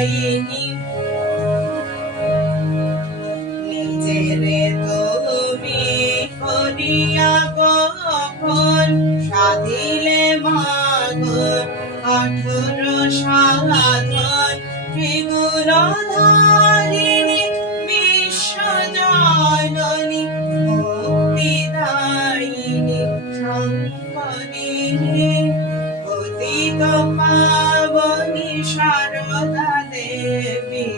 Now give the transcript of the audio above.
দায়িনী নিজেরে তুমি করিয়া কখন সাধিলে মাগো কঠোর সাধন ত্রিগুণধারিণী বিশ্বজননী মুক্তিদায়িনী শঙ্করী পতিত পাবনী শারদা দেবী